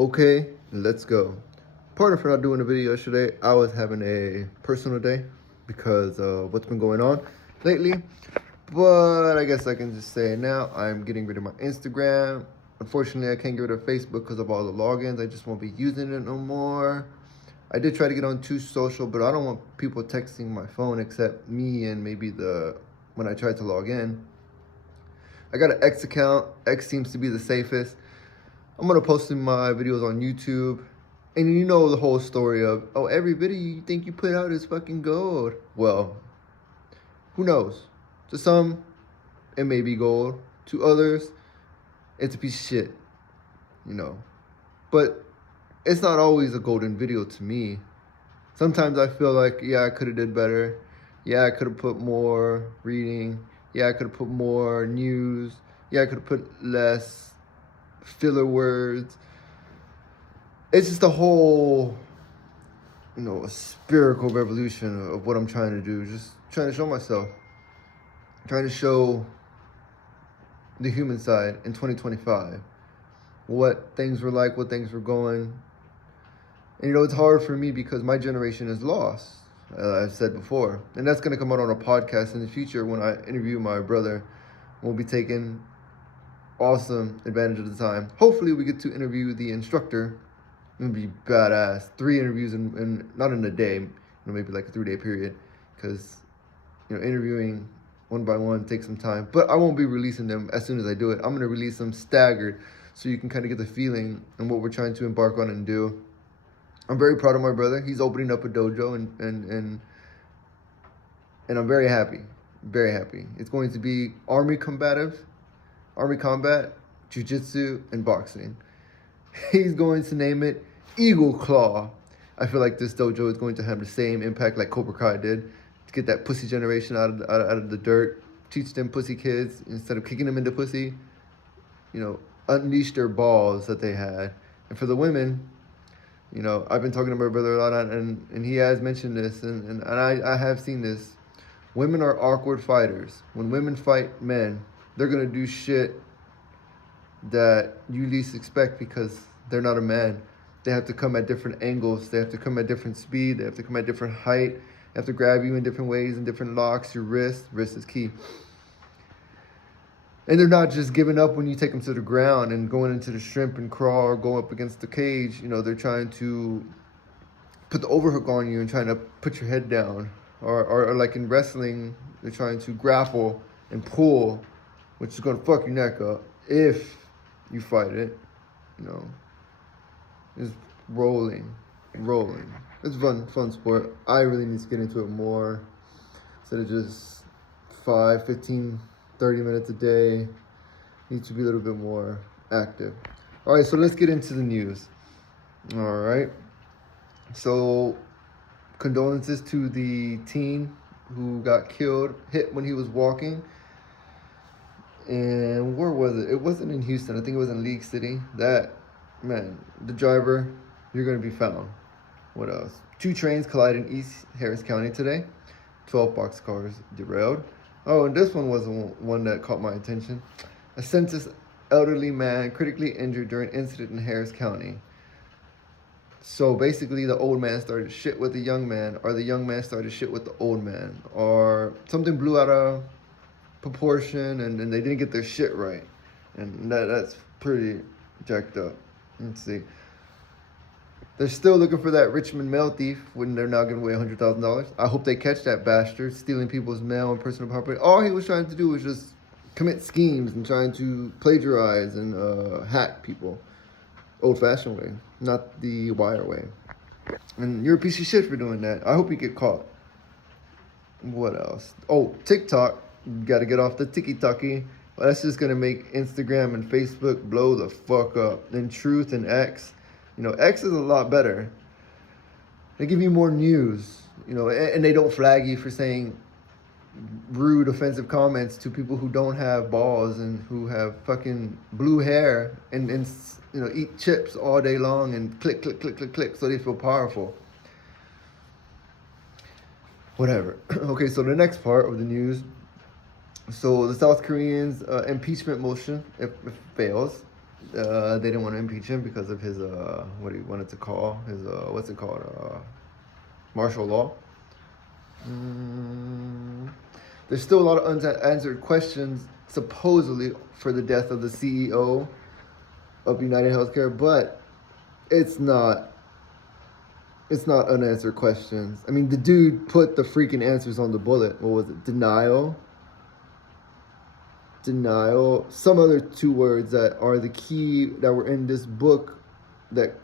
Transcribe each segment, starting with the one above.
Okay, let's go. Pardon for not doing a video yesterday. I was having a personal day because of what's been going on lately. But I guess I can just say it now. I'm getting rid of my Instagram. Unfortunately, I can't get rid of Facebook because of all the logins. I just won't be using it no more. I did try to get on True Social, but I don't want people texting my phone except me and maybe when I tried to log in. I got an X account. X seems to be the safest. I'm gonna post my videos on YouTube, and you know the whole story of, oh, every video you think you put out is fucking gold. Well, who knows? To some, it may be gold. To others, it's a piece of shit, you know. But it's not always a golden video to me. Sometimes I feel like, yeah, I could have did better. Yeah, I could have put more reading. Yeah, I could have put more news. Yeah, I could have put less filler words. It's just a whole, a spherical revolution of what I'm trying to do. Just trying to show myself. Trying to show the human side in 2025. What things were like, what things were going. And it's hard for me because my generation is lost, as I've said before. And that's going to come out on a podcast in the future when I interview my brother. We'll be taking awesome advantage of the time. Hopefully we get to interview the instructor. It would be badass. 3 interviews in not in a day, maybe like a 3-day period, because interviewing one by one takes some time. But I won't be releasing them as soon as I do it. I'm gonna release them staggered so you can kind of get the feeling and what we're trying to embark on and do. I'm very proud of my brother. He's opening up a dojo and I'm very happy. Very happy. It's going to be Army combat, jiu-jitsu, and boxing. He's going to name it Eagle Claw. I feel like this dojo is going to have the same impact like Cobra Kai did, to get that pussy generation out of the dirt, teach them pussy kids, instead of kicking them into pussy, unleash their balls that they had. And for the women, I've been talking to my brother a lot, and he has mentioned this, and I have seen this. Women are awkward fighters. When women fight men, they're going to do shit that you least expect because they're not a man. They have to come at different angles. They have to come at different speed. They have to come at different height. They have to grab you in different ways, in different locks. Your wrist is key. And they're not just giving up when you take them to the ground and going into the shrimp and crawl or go up against the cage. They're trying to put the overhook on you and trying to put your head down. Or like in wrestling, they're trying to grapple and pull, which is going to fuck your neck up if you fight it. It's rolling. It's fun sport. I really need to get into it more instead of just 5, 15, 30 minutes a day. Need to be a little bit more active. All right, so let's get into the news. All right. So condolences to the teen who got hit when he was walking. And where was it? It wasn't in Houston. I think it was in League City. The driver, you're going to be found. What else? 2 trains collided in East Harris County today. 12 boxcars derailed. Oh, and this one was one that caught my attention. A census elderly man critically injured during incident in Harris County. So basically the old man started shit with the young man, or the young man started shit with the old man, or something blew out of proportion and they didn't get their shit right. And that's pretty jacked up. Let's see. They're still looking for that Richmond mail thief when they're now giving away $100,000. I hope they catch that bastard stealing people's mail and personal property. All he was trying to do was just commit schemes and trying to plagiarize and hack people. Old-fashioned way, not the wire way. And you're a piece of shit for doing that. I hope you get caught. What else? Oh, TikTok. You got to get off the tiki-taki. Well, that's just going to make Instagram and Facebook blow the fuck up. And Truth and X. X is a lot better. They give you more news, and they don't flag you for saying rude, offensive comments to people who don't have balls and who have fucking blue hair and eat chips all day long and click, so they feel powerful. Whatever. Okay, so the next part of the news. So the South Koreans' impeachment motion, if it fails, They didn't want to impeach him because of his what he wanted to call his what's it called, martial law. There's still a lot of unanswered questions supposedly for the death of the CEO of United Healthcare, but it's not unanswered questions. I mean, the dude put the freaking answers on the bullet. What was it? Denial, some other two words that are the key that were in this book. That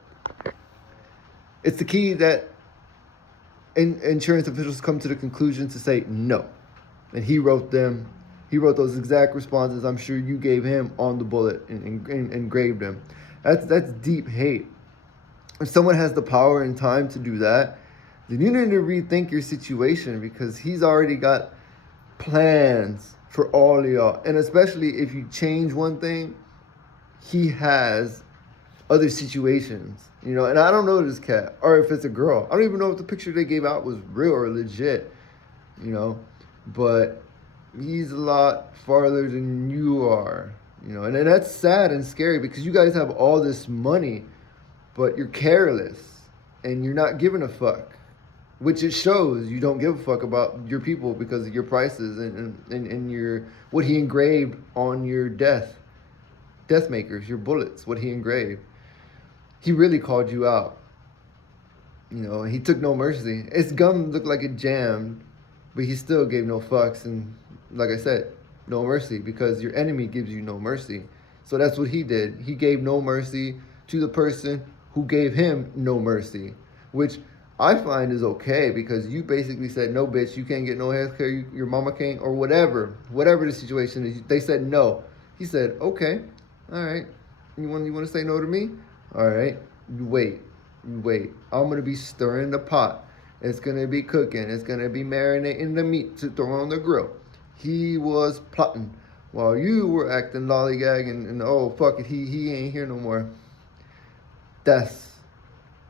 it's the key that insurance officials come to the conclusion to say no. And he wrote them. He wrote those exact responses I'm sure you gave him on the bullet and engraved them. That's deep hate. If someone has the power and time to do that, then you need to rethink your situation, because he's already got plans for all of y'all. And especially if you change one thing, he has other situations, you know. And I don't know this cat, or if it's a girl. I don't even know if the picture they gave out was real or legit, you know. But he's a lot farther than you are, you know. And that's sad and scary, because you guys have all this money, but you're careless and you're not giving a fuck, which it shows. You don't give a fuck about your people because of your prices and your what he engraved on your death makers, your bullets, what he engraved. He really called you out, you know. He took no mercy. His gum looked like it jammed, but he still gave no fucks. And like I said, no mercy, because your enemy gives you no mercy. So that's what he did. He gave no mercy to the person who gave him no mercy, which I find is okay, because you basically said, no, bitch, you can't get no health care, your mama can't, or whatever the situation is. They said no. He said, okay, all right, you want to say no to me? All right, you wait. I'm going to be stirring the pot. It's going to be cooking. It's going to be marinating the meat to throw on the grill. He was plotting while you were acting lollygag and oh, fuck it, he ain't here no more. That's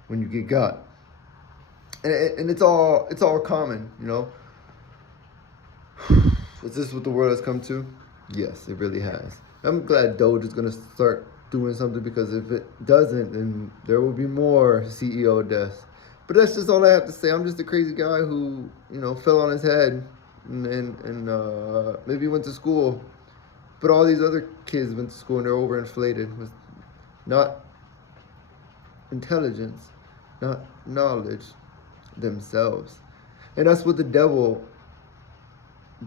when you get got. And it's all common, you know. Is this what the world has come to? Yes, it really has. I'm glad Doge is going to start doing something, because if it doesn't, then there will be more CEO deaths. But that's just all I have to say. I'm just a crazy guy who, you know, fell on his head and maybe went to school. But all these other kids went to school and they're overinflated with not intelligence, not knowledge themselves. And that's what the devil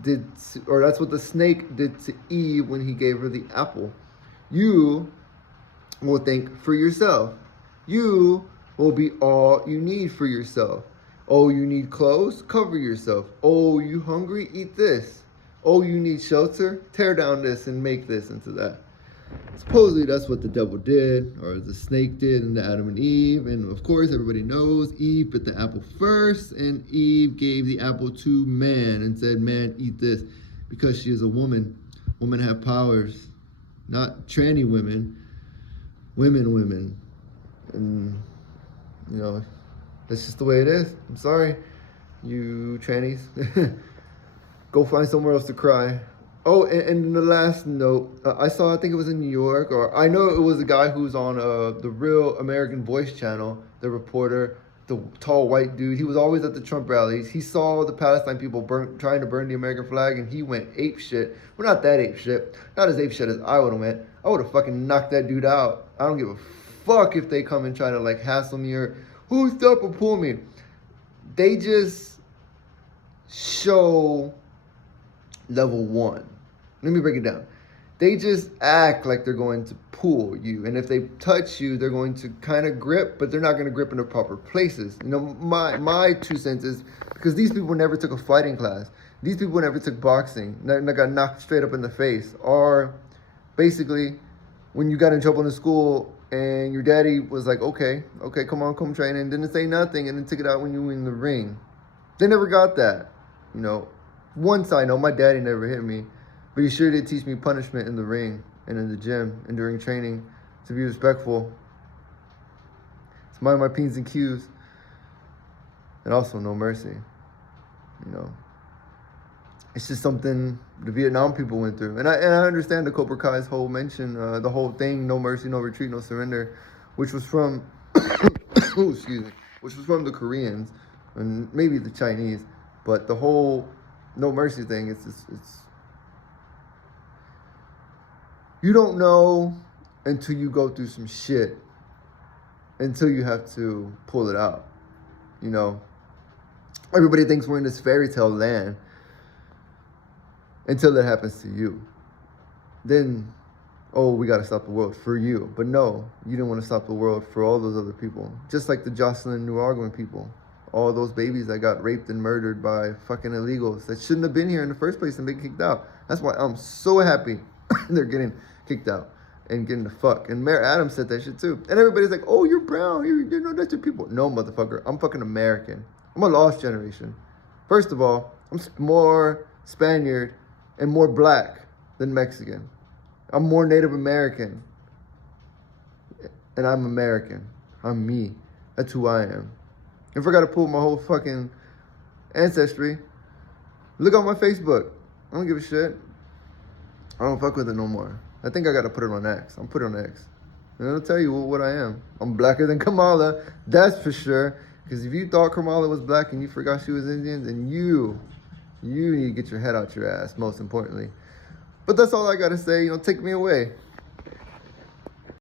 did, or that's what the snake did to Eve when he gave her the apple. You will think for yourself. You will be all you need for yourself. Oh, you need clothes? Cover yourself. Oh, you hungry? Eat this. Oh, you need shelter? Tear down this and make this into that. Supposedly that's what the devil did, or the snake did in the Adam and Eve. And of course, everybody knows Eve bit the apple first, and Eve gave the apple to man and said, man, eat this, because she is a woman. Women have powers, not tranny women, women. And, you know, that's just the way it is. I'm sorry, you trannies. Go find somewhere else to cry. Oh, and the last note, I think it was in New York, or I know it was a guy who's on the Real American Voice channel, the reporter, the tall white dude. He was always at the Trump rallies. He saw the Palestine people trying to burn the American flag, and he went ape shit. Well, not that ape shit. Not as ape shit as I would have went. I would have fucking knocked that dude out. I don't give a fuck if they come and try to like hassle me or who's up or pull me. They just show level 1. Let me break it down. They just act like they're going to pull you. And if they touch you, they're going to kind of grip, but they're not going to grip in the proper places. You know, my 2 cents is, because these people never took a fighting class. These people never took boxing. They got knocked straight up in the face. Or basically, when you got in trouble in school and your daddy was like, okay, come train, and didn't say nothing, and then took it out when you were in the ring. They never got that. You know, once I know, my daddy never hit me. But he sure did teach me punishment in the ring and in the gym and during training, to be respectful, to mind my P's and Q's, and also no mercy, you know. it's just something the Vietnam people went through. And I understand the Cobra Kai's whole mention, the whole thing, no mercy, no retreat, no surrender, which was from, oh, excuse me, which was from the Koreans and maybe the Chinese. But the whole no mercy thing, it's you don't know until you go through some shit, until you have to pull it out. You know, everybody thinks we're in this fairy tale land until it happens to you. Then, oh, we got to stop the world for you. But no, you didn't want to stop the world for all those other people. Just like the Jocelyn, New Arguin people. All those babies that got raped and murdered by fucking illegals that shouldn't have been here in the first place and been kicked out. That's why I'm so happy they're getting kicked out and getting the fuck. And Mayor Adams said that shit too. And everybody's like, oh, you're brown. You know, that's your people. No, motherfucker. I'm fucking American. I'm a lost generation. First of all, I'm more Spaniard and more black than Mexican. I'm more Native American. And I'm American. I'm me. That's who I am. If I gotta pull my whole fucking ancestry, look on my Facebook. I don't give a shit. I don't fuck with it no more. I think I gotta put it on X. I'm put it on X. And it'll tell you what I am. I'm blacker than Kamala, that's for sure. Because if you thought Kamala was black and you forgot she was Indian, then you need to get your head out your ass, most importantly. But that's all I gotta say. You know, take me away.